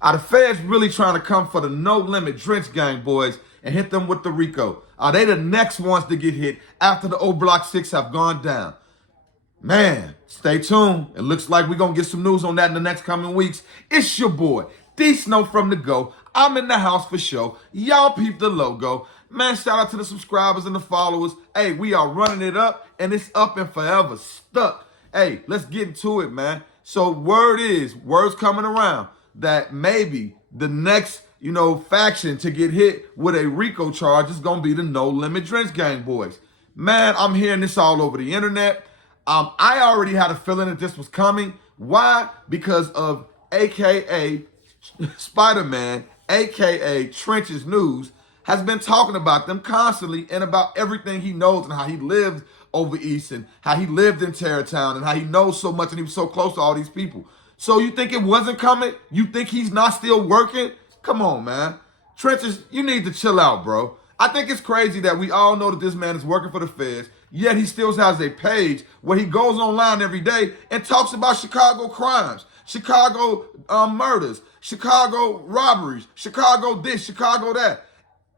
Are the feds really trying to come for the No Limit Drench gang boys and hit them with the RICO? Are they the next ones to get hit after the O Block 6 have gone down? Man, stay tuned. It looks like we're going to get some news on that in the next coming weeks. It's your boy, D Snow from the Go. I'm in the house for show. Y'all peep the logo. Man, shout out to the subscribers and the followers. Hey, we are running it up, and it's up and forever stuck. Hey, let's get into it, man. So word's coming around that maybe the next, faction to get hit with a RICO charge is going to be the No Limit Drench gang boys. Man, I'm hearing this all over the internet. I already had a feeling that this was coming. Why? Because of AKA Spider-Man, AKA Trench's News, has been talking about them constantly and about everything he knows and how he lived over East and how he lived in Terrortown and how he knows so much and he was so close to all these people. So you think it wasn't coming? You think he's not still working? Come on, man. Trenches, you need to chill out, bro. I think it's crazy that we all know that this man is working for the feds, yet he still has a page where he goes online every day and talks about Chicago crimes, Chicago murders, Chicago robberies, Chicago this, Chicago that.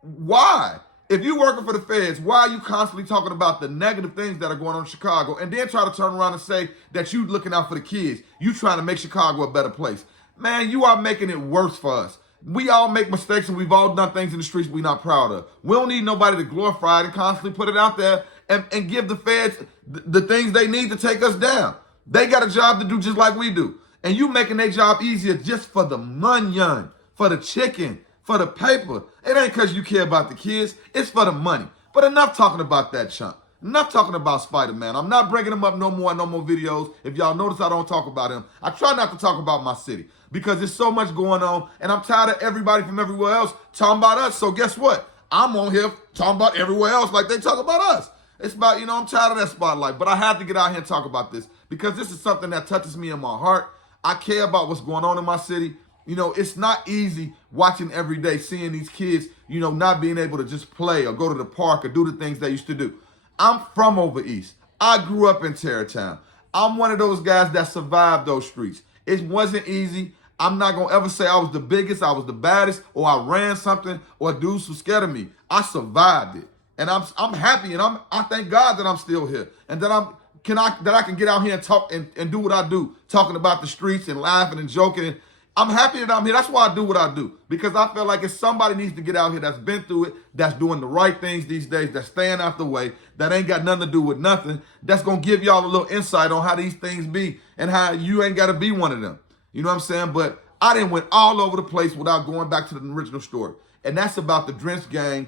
Why? If you're working for the feds, why are you constantly talking about the negative things that are going on in Chicago and then try to turn around and say that you looking out for the kids? You trying to make Chicago a better place. Man, you are making it worse for us. We all make mistakes and we've all done things in the streets we're not proud of. We don't need nobody to glorify it and constantly put it out there and give the feds the things they need to take us down. They got a job to do just like we do. And you making their job easier just for the money, for the chicken, for the paper. It ain't because you care about the kids. It's for the money. But enough talking about that chunk. Enough talking about Spider-Man. I'm not bringing him up no more videos. If y'all notice, I don't talk about him. I try not to talk about my city because there's so much going on, and I'm tired of everybody from everywhere else talking about us. So guess what? I'm on here talking about everywhere else like they talk about us. It's about, I'm tired of that spotlight. But I have to get out here and talk about this because this is something that touches me in my heart. I care about what's going on in my city. It's not easy watching every day, seeing these kids, not being able to just play or go to the park or do the things they used to do. I'm from over East. I grew up in Terrortown. I'm one of those guys that survived those streets. It wasn't easy. I'm not going to ever say I was the biggest, I was the baddest, or I ran something, or dudes were scared of me. I survived it. And I'm happy, and I thank God that I'm still here. And that I can get out here and talk and do what I do, talking about the streets and laughing and joking. I'm happy that I'm here. That's why I do what I do. Because I feel like if somebody needs to get out here that's been through it, that's doing the right things these days, that's staying out the way, that ain't got nothing to do with nothing, that's going to give y'all a little insight on how these things be and how you ain't got to be one of them. You know what I'm saying? But I didn't went all over the place without going back to the original story. And that's about the Drench gang,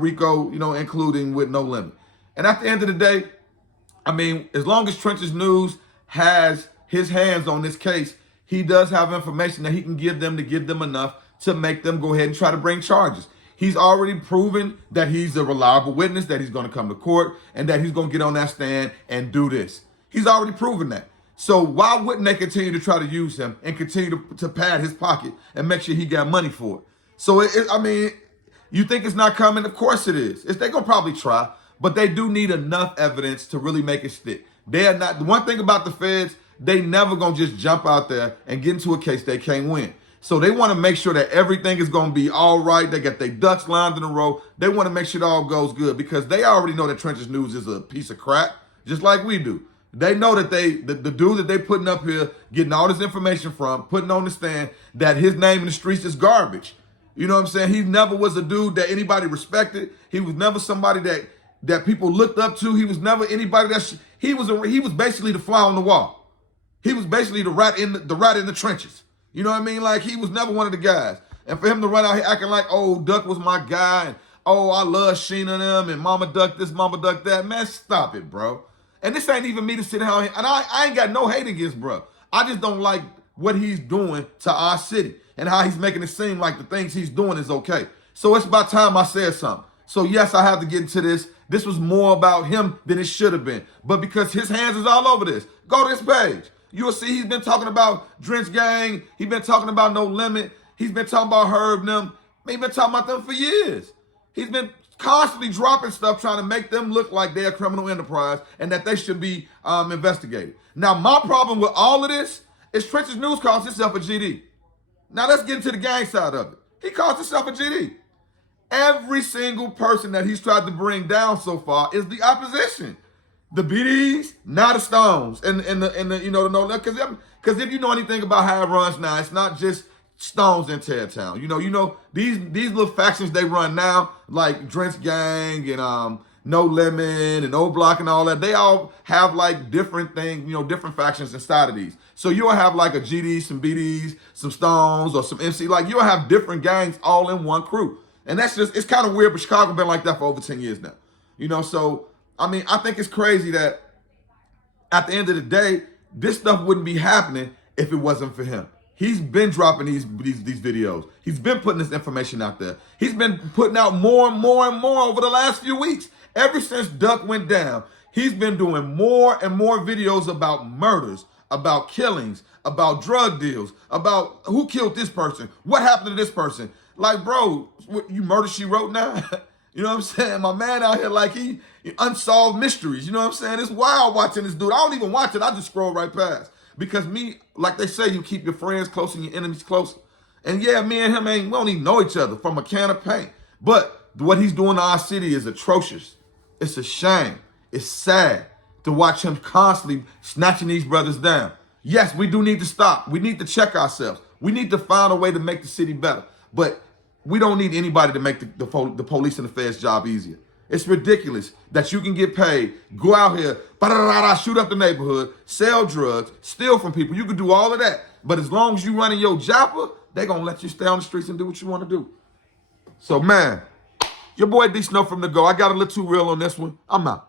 RICO, including with No Limit. And at the end of the day, as long as Trench's News has his hands on this case, he does have information that he can give them to give them enough to make them go ahead and try to bring charges. He's already proven that he's a reliable witness, that he's going to come to court, and that he's going to get on that stand and do this. He's already proven that. So why wouldn't they continue to try to use him and continue to pad his pocket and make sure he got money for it? So, you think it's not coming? Of course it is. They're going to probably try, but they do need enough evidence to really make it stick. They are not. The one thing about the feds, they never going to just jump out there and get into a case they can't win. So they want to make sure that everything is going to be all right. They got their ducks lined in a row. They want to make sure it all goes good because they already know that Trench's News is a piece of crap, just like we do. They know that the dude that they putting up here, getting all this information from, putting on the stand, that his name in the streets is garbage. You know what I'm saying? He never was a dude that anybody respected. He was never somebody that people looked up to. He was never anybody he was basically the fly on the wall. He was basically the rat in the trenches. You know what I mean? Like, he was never one of the guys. And for him to run out here acting like, oh, Duck was my guy, and oh, I love Sheena and them, and Mama Duck this, Mama Duck that, man, stop it, bro. And this ain't even me to sit down here, and I ain't got no hate against bro. I just don't like what he's doing to our city and how he's making it seem like the things he's doing is okay. So it's about time I said something. So yes, I have to get into this. This was more about him than it should have been. But because his hands is all over this, go to this page. You'll see he's been talking about Drench Gang. He's been talking about No Limit. He's been talking about Herb and them. He's been talking about them for years. He's been constantly dropping stuff trying to make them look like they're a criminal enterprise and that they should be investigated. Now, my problem with all of this is Trench's News calls himself a GD. Now let's get into the gang side of it. He calls himself a GD. Every single person that he's tried to bring down so far is the opposition. The BDs, not the Stones, and the you know the no, because if you know anything about how it runs now, it's not just Stones in Terrytown. You know these little factions they run now, like Drench Gang and No Limit and O Block and all that. They all have like different things, different factions inside of these. So you'll have like a GD, some BDs, some Stones, or some MC. Like you'll have different gangs all in one crew, and it's kind of weird. But Chicago been like that for over 10 years now. So. I mean, I think it's crazy that at the end of the day, this stuff wouldn't be happening if it wasn't for him. He's been dropping these videos. He's been putting this information out there. He's been putting out more and more and more over the last few weeks. Ever since Duck went down, he's been doing more and more videos about murders, about killings, about drug deals, about who killed this person, what happened to this person. Like, bro, you Murder, She Wrote now? You know what I'm saying? My man out here like he unsolved mysteries. You know what I'm saying? It's wild watching this dude. I don't even watch it. I just scroll right past. Because me, like they say, you keep your friends close and your enemies closer. And yeah, me and him we don't even know each other from a can of paint. But what he's doing to our city is atrocious. It's a shame. It's sad to watch him constantly snatching these brothers down. Yes, we do need to stop. We need to check ourselves. We need to find a way to make the city better. But we don't need anybody to make the police and the feds' job easier. It's ridiculous that you can get paid, go out here, shoot up the neighborhood, sell drugs, steal from people. You can do all of that. But as long as you running your jopper, they're going to let you stay on the streets and do what you want to do. So, man, your boy D Snow from The Go. I got a little too real on this one. I'm out.